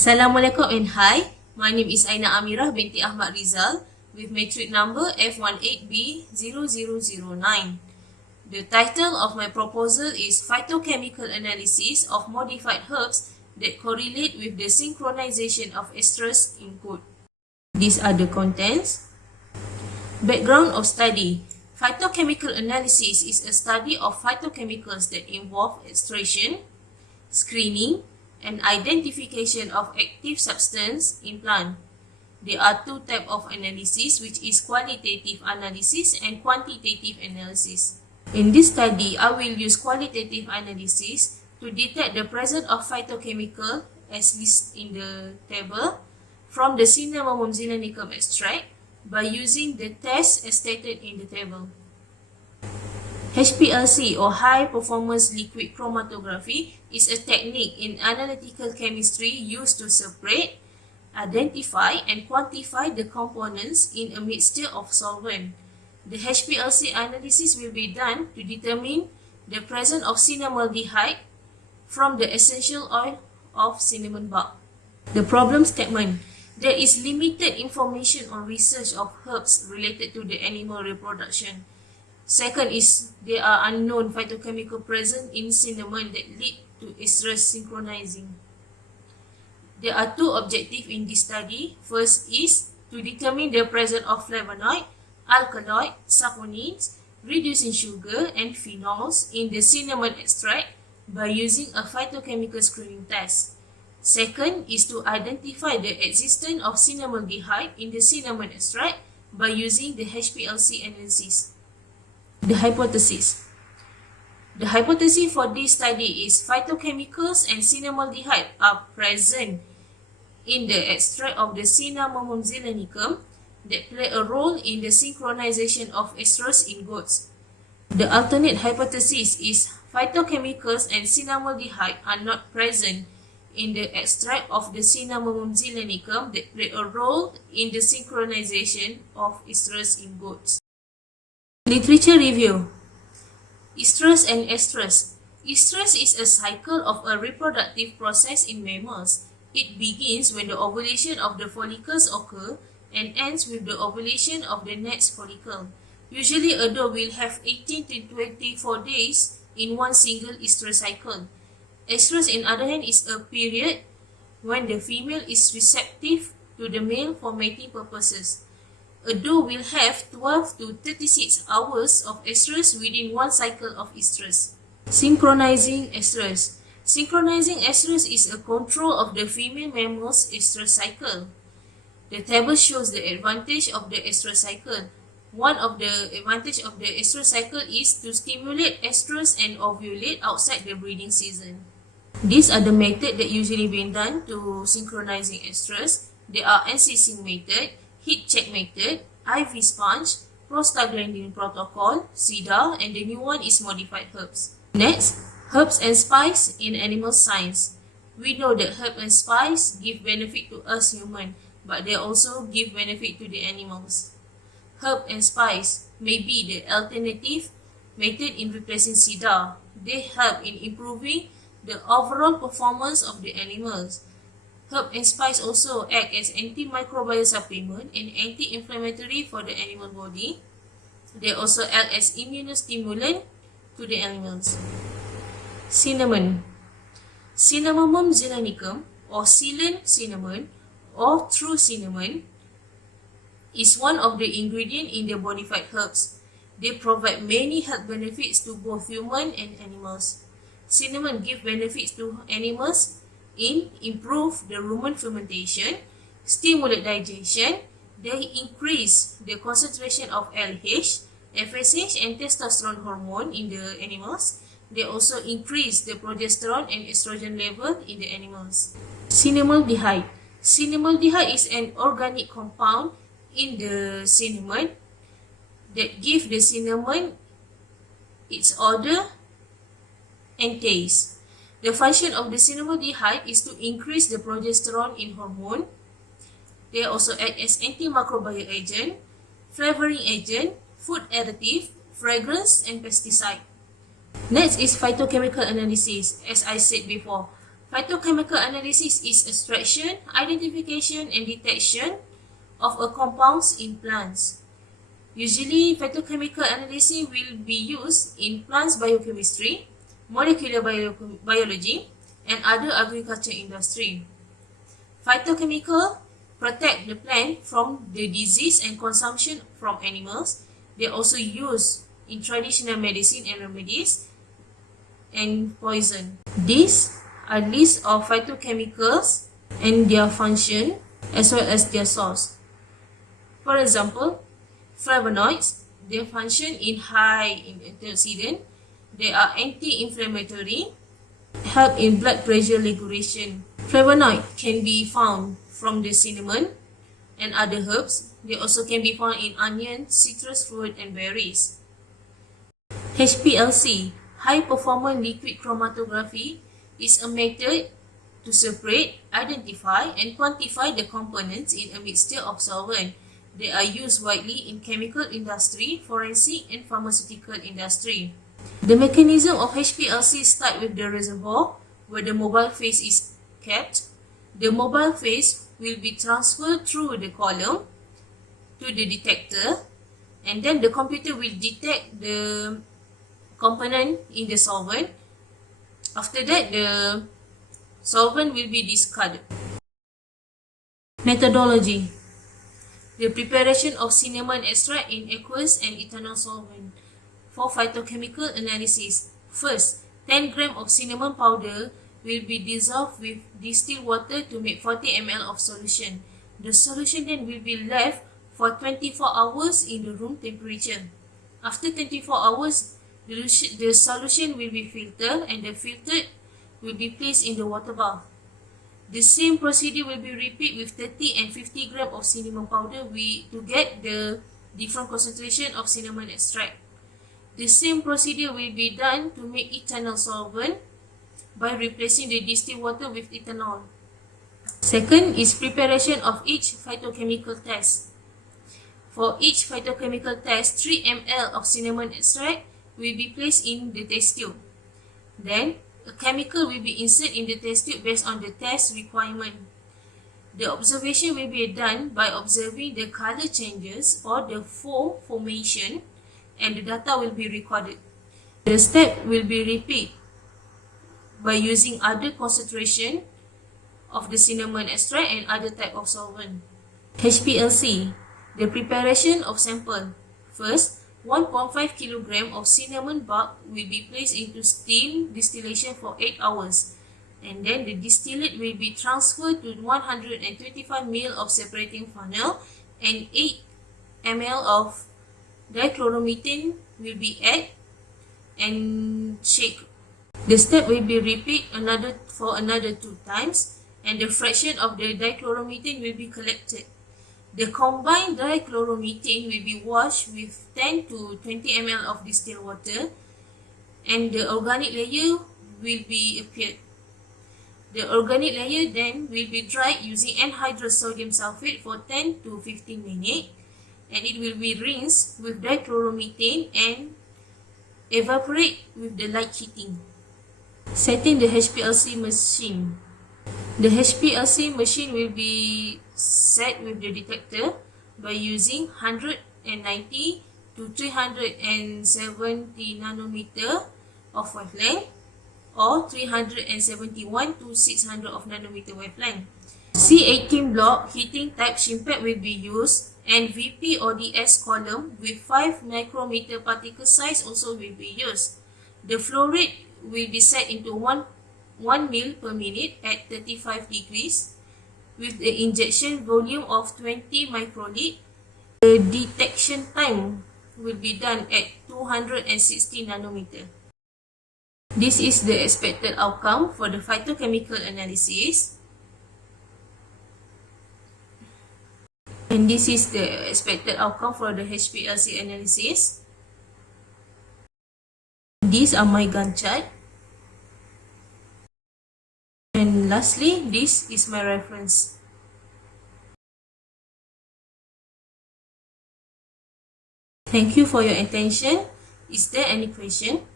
Assalamualaikum and hi. My name is Aina Amirah binti Ahmad Rizal with matric number F18B0009. The title of my proposal is Phytochemical Analysis of Modified Herbs that Correlate with the Synchronization of Estrus in Goat. These are the contents. Background of study. Phytochemical analysis is a study of phytochemicals that involve extraction, screening, and identification of active substance in plant. There are two types of analysis, which is qualitative analysis and quantitative analysis. In this study, I will use qualitative analysis to detect the presence of phytochemical as listed in the table from the Cinnamomum zeylanicum extract by using the test as stated in the table. HPLC or High Performance Liquid Chromatography is a technique in analytical chemistry used to separate, identify, and quantify the components in a mixture of solvent. The HPLC analysis will be done to determine the presence of cinnamaldehyde from the essential oil of cinnamon bark. The problem statement. There is limited information on research of herbs related to the animal reproduction. Second is there are unknown phytochemical present in cinnamon that lead to estrus synchronizing. There are two objectives in this study. First is to determine the presence of flavonoid, alkaloid, saponins, reducing sugar, and phenols in the cinnamon extract by using a phytochemical screening test. Second is to identify the existence of cinnamaldehyde in the cinnamon extract by using the HPLC analysis. The hypothesis. The hypothesis for this study is phytochemicals and cinnamaldehyde are present in the extract of the Cinnamomum zeylanicum that play a role in the synchronization of estrus in goats. The alternate hypothesis is phytochemicals and cinnamaldehyde are not present in the extract of the Cinnamomum zeylanicum that play a role in the synchronization of estrus in goats. Literature review. Estrus and estrus. Estrus is a cycle of a reproductive process in mammals. It begins when the ovulation of the follicles occur and ends with the ovulation of the next follicle. Usually a doe will have 18 to 24 days in one single estrus cycle. Estrus, on the other hand, is a period when the female is receptive to the male for mating purposes. A doe will have 12 to 36 hours of estrus within one cycle of estrus. Synchronizing estrus. Synchronizing estrus is a control of the female mammal's estrus cycle. The table shows the advantage of the estrus cycle. One of the advantages of the estrus cycle is to stimulate estrus and ovulate outside the breeding season. These are the methods that usually being done to synchronizing estrus. There are NC-Sync method, heat check method, IV sponge, prostaglandin protocol, CIDA, and the new one is modified herbs. Next, herbs and spice in animal science. We know that herb and spice give benefit to us human, but they also give benefit to the animals. Herb and spice may be the alternative method in replacing CIDA. They help in improving the overall performance of the animals. Herb and spice also act as antimicrobial supplement and anti-inflammatory for the animal body. They also act as immunostimulant to the animals. Cinnamon. Cinnamomum zeylanicum or Ceylon cinnamon or true cinnamon is one of the ingredients in the modified herbs. They provide many health benefits to both human and animals. Cinnamon gives benefits to animals in improve the rumen fermentation, stimulate digestion, they increase the concentration of LH, FSH, and testosterone hormone in the animals. They also increase the progesterone and estrogen level in the animals. Cinnamaldehyde. Cinnamaldehyde is an organic compound in the cinnamon that gives the cinnamon its odor and taste. The function of the cinnamaldehyde is to increase the progesterone in hormone. They also act as antimicrobial agent, flavoring agent, food additive, fragrance, and pesticide. Next is phytochemical analysis. As I said before, Phytochemical analysis is extraction, identification, and detection of a compounds in plants. Usually, phytochemical analysis will be used in plants biochemistry, molecular biology, and other agriculture industry. Phytochemical protect the plant from the disease and consumption from animals. They also used in traditional medicine and remedies and poison. These are lists of phytochemicals and their function as well as their source. For example, flavonoids, their function in high in antioxidant, they are anti-inflammatory, help in blood pressure regulation. Flavonoid can be found from the cinnamon and other herbs. They also can be found in onion, citrus fruit, and berries. HPLC, high performance liquid chromatography, is a method to separate, identify, and quantify the components in a mixture of solvent. They are used widely in chemical industry, forensic, and pharmaceutical industry. The mechanism of HPLC starts with the reservoir, where the mobile phase is kept. The mobile phase will be transferred through the column to the detector, and then the computer will detect the component in the solvent. After that, the solvent will be discarded. Methodology: the preparation of cinnamon extract in aqueous and ethanol solvent. For phytochemical analysis, first, 10 grams of cinnamon powder will be dissolved with distilled water to make 40 ml of solution. The solution then will be left for 24 hours in the room temperature. After 24 hours, the solution will be filtered, and the filtered will be placed in the water bath. The same procedure will be repeated with 30 and 50 grams of cinnamon powder to get the different concentration of cinnamon extract. The same procedure will be done to make ethanol solvent by replacing the distilled water with ethanol. Second is preparation of each phytochemical test. For each phytochemical test, 3 ml of cinnamon extract will be placed in the test tube. Then, a chemical will be inserted in the test tube based on the test requirement. The observation will be done by observing the color changes or the foam formation, and the data will be recorded. The step will be repeated by using other concentration of the cinnamon extract and other type of solvent. HPLC, the preparation of sample. First, 1.5 kg of cinnamon bark will be placed into steam distillation for 8 hours, and then the distillate will be transferred to 125 ml of separating funnel, and 8 ml of dichloromethane will be added and shake. The step will be repeated for another 2 times, and the fraction of the dichloromethane will be collected. The combined dichloromethane will be washed with 10 to 20 ml of distilled water, and the organic layer will be appeared. The organic layer then will be dried using anhydrous sodium sulfate for 10 to 15 minutes, and it will be rinsed with dichloromethane and evaporate with the light heating. Setting the HPLC machine. The HPLC machine will be set with the detector by using 190 to 370 nanometer of wavelength or 371 to 600 of nanometer wavelength. C18 block heating type Shimpet will be used, and VP or DS column with 5 micrometer particle size also will be used. The flow rate will be set into 1 ml per minute at 35 degrees with the injection volume of 20 microliter. The detection time will be done at 260 nanometer. This is the expected outcome for the phytochemical analysis. And this is the expected outcome for the HPLC analysis. These are my Gantt chart. And lastly, this is my reference. Thank you for your attention. Is there any question?